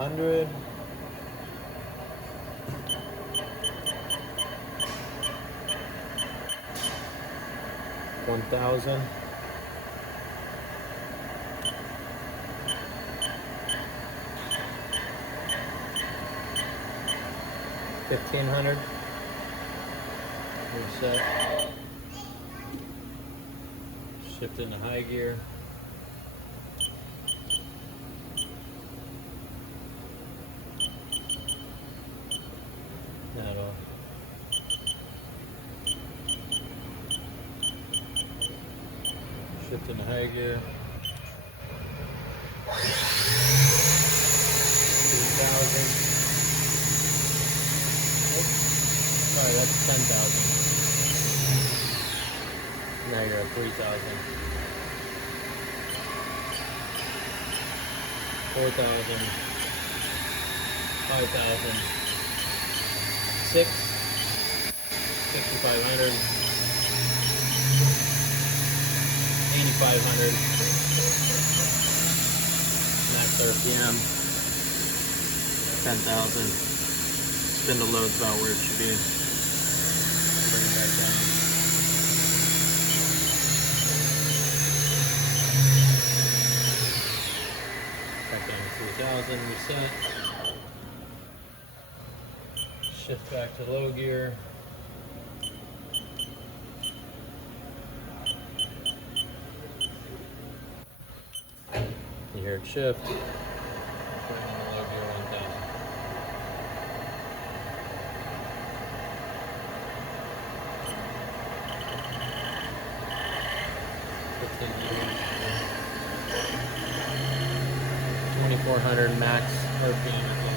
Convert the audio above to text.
100. 1,000. 1,500. Reset. Shift into high gear. That off. Shift into high gear. 2,000. Sorry, that's 10,000. Now you're at 3,000. 4,000. 5,000. 6,500. 8,500. Max RPM. 10,000. Spindle load's about where it should be. Bring it back down. Back down to 3,000. Reset. Shift back to low gear. You hear it shift. Bring the low gear one down. Put the 2,400 max RPM.